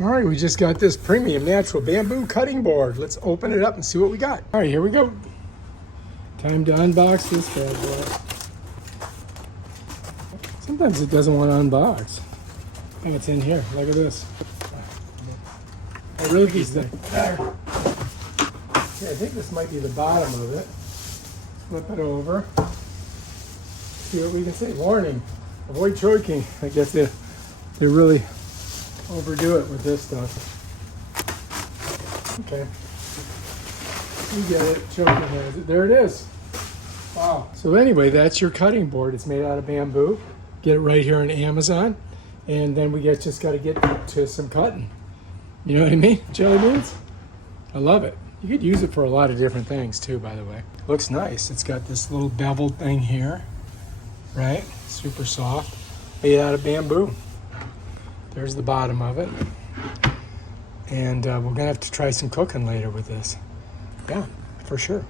All right, we just got this premium natural bamboo cutting board. Let's open it up and see what we got. All right, here we go. Time to unbox this bad boy. Sometimes it doesn't want to unbox. And it's in here. Look at this. I really these things. Yeah, I think this might be the bottom of it. Flip it over. See what we can see. Warning: avoid choking. I guess they really overdo it with this stuff. Okay. You get it. Choking has it. There it is. Wow. So anyway, that's your cutting board. It's made out of bamboo. Get it right here on Amazon. And then we just got to get to some cutting. You know what I mean? Jelly beans? I love it. You could use it for a lot of different things too, by the way. Looks nice. It's got this little beveled thing here, right? Super soft. Made out of bamboo. There's the bottom of it. And we're going to have to try some cooking later with this. Yeah, for sure.